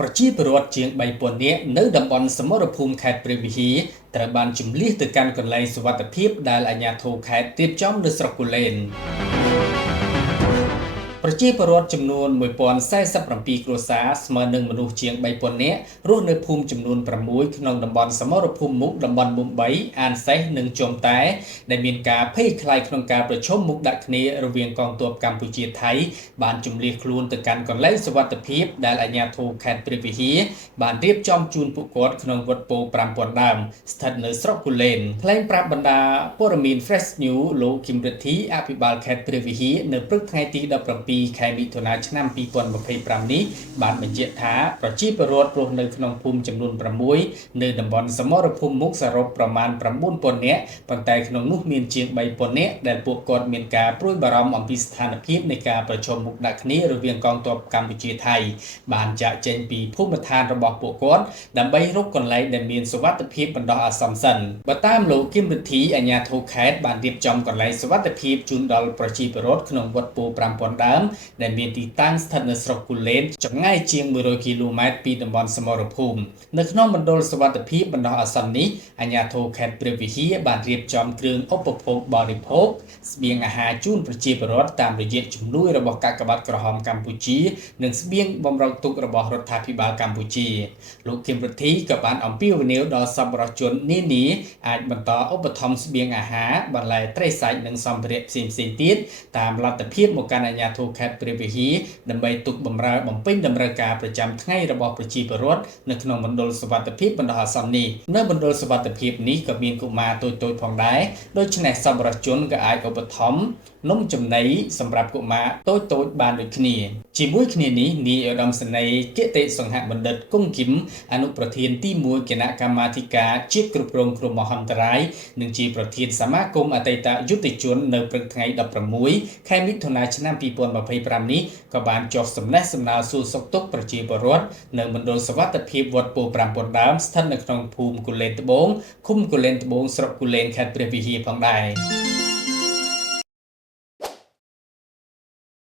ប្រជាពលរដ្ឋជាង3000នាក់នៅតំបន់សមរភូមិខេត្តព្រះវិហារត្រូវបានជម្លៀសទៅកាន់កន្លែងសុវត្ថិភាពដែលអាជ្ញាធរខេត្តរៀបចំនៅស្រុកគូលែនប្រជាពលរដ្ឋចំនួន1047គ្រួសារស្មើនឹងមនុស្សជាង3000នាក់រស់នៅភូមិចំនួន6ក្នុងតំបន់សមរភូមិមុខតំបន់មុំ3អានសេះនិងជុំតែដែលមានការភ័យខ្លាចក្នុងការប្រជុំមុខដាក់គ្នារវាងកងទ័ពកម្ពុជាថៃបានជម្លៀសខ្លួនទៅកាន់កន្លែងសុវត្ថិភាពដែលអាជ្ញាធរខេត្តព្រះវិហារបានរៀបចំជូនពួកគាត់ក្នុងវត្តពោ5000ដើមស្ថិតនៅស្រុកគូលែនថ្លែងប្រាប់បណ្ដាព័ត៌មាន Fresh News លោកគឹមរិទ្ធីអភិបាលខេត្តព្រះវិហារនៅព្រឹកថ្ងៃទី17 ខែមិថុនាឆ្នាំ2025នេះបានបញ្ជាក់ថាប្រជាពលរដ្ឋរស់នៅក្នុងភូមិចំនួន6នៅតំបន់សមរភូមិមុខសរុបប្រមាណ9000នាក់ប៉ុន្តែក្នុងនោះមានជាង3000នាក់ដែលពួកគាត់មានការព្រួយបារម្ភអំពីស្ថានភាពនៃការប្រជុំមុខដាក់គ្នារវាងកងទ័ពកម្ពុជាថៃបានចាក់ចេញពីភូមិឋានរបស់ពួកគាត់ដើម្បីរកកន្លែងដែលមានសុវត្ថិភាពបណ្ដោះអាសន្នសិនបើតាមលោកគឹមរិទ្ធីអាជ្ញាធរខេត្តបានរៀបចំកន្លែងសុវត្ថិភាពជូនដល់ប្រជាពលរដ្ឋក្នុងវត្តពោ5000ដើមដែលមានទីតាំងស្ថិតនៅស្រុកគូលែនចម្ងាយជាង100គីឡូម៉ែត្រពីតំបន់សមរភូមិនៅក្នុងមណ្ឌលសុវត្ថិភាពបណ្ដោះអាសន្ននេះអាជ្ញាធរខេត្តព្រះវិហារបានរៀបចំគ្រឿងឧបភោគបរិភោគស្បៀងអាហារជូនប្រជាពលរដ្ឋតាមរយៈជំនួយរបស់កាកបាទក្រហមកម្ពុជានិងស្បៀងបម្រុងទុករបស់រដ្ឋាភិបាលកម្ពុជាលោកគឹមរិទ្ធីក៏បានអំពាវនាវដល់សប្បុរសជននានាអាចបន្តឧបត្ថម្ភស្បៀងអាហារបន្លែត្រីសាច់និងសម្ភារៈផ្សេងៗទៀតតាមលទ្ធភាពមកកាន់អាជ្ញាធរខេត្តព្រះវិហារដើម្បីទុកបម្រើបំពេញតម្រូវការប្រចាំថ្ងៃរបស់ប្រជាពលរដ្ឋនៅក្នុងមណ្ឌលសុវត្ថិភាពបណ្ដោះអាសន្ននេះនៅមណ្ឌលសុវត្ថិភាពនេះក៏មានកុមារតូចៗផងដែរដូច្នេះសប្បុរសជនក៏អាចឧបត្ថម្ភនំចំណីសម្រាប់កុមារតូចៗបានដូចគ្នាជាមួយគ្នានេះនាយឧត្តមសេនីយ៍គតិសង្ហបណ្ឌិតគង់គឹមអនុប្រធានទី1គណៈកម្មាធិការជាតិគ្រប់គ្រងគ្រោះមហន្តរាយនិងជាប្រធានសមាគមអតីតយុទ្ធជននៅព្រឹកថ្ងៃ16ខែមិថុនាឆ្នាំ2025នេះក៏បានចុះសំណេះសំណាលសួរសុខទុក្ខប្រជាពលរដ្ឋនៅមណ្ឌលសុវត្ថិភាពវត្តពោ5000ដើមស្ថិតនៅក្នុងភូមិគូលែនត្បូងឃុំគូលែនត្បូងស្រុកគូលែនខេត្តព្រះវិហារផងដែរ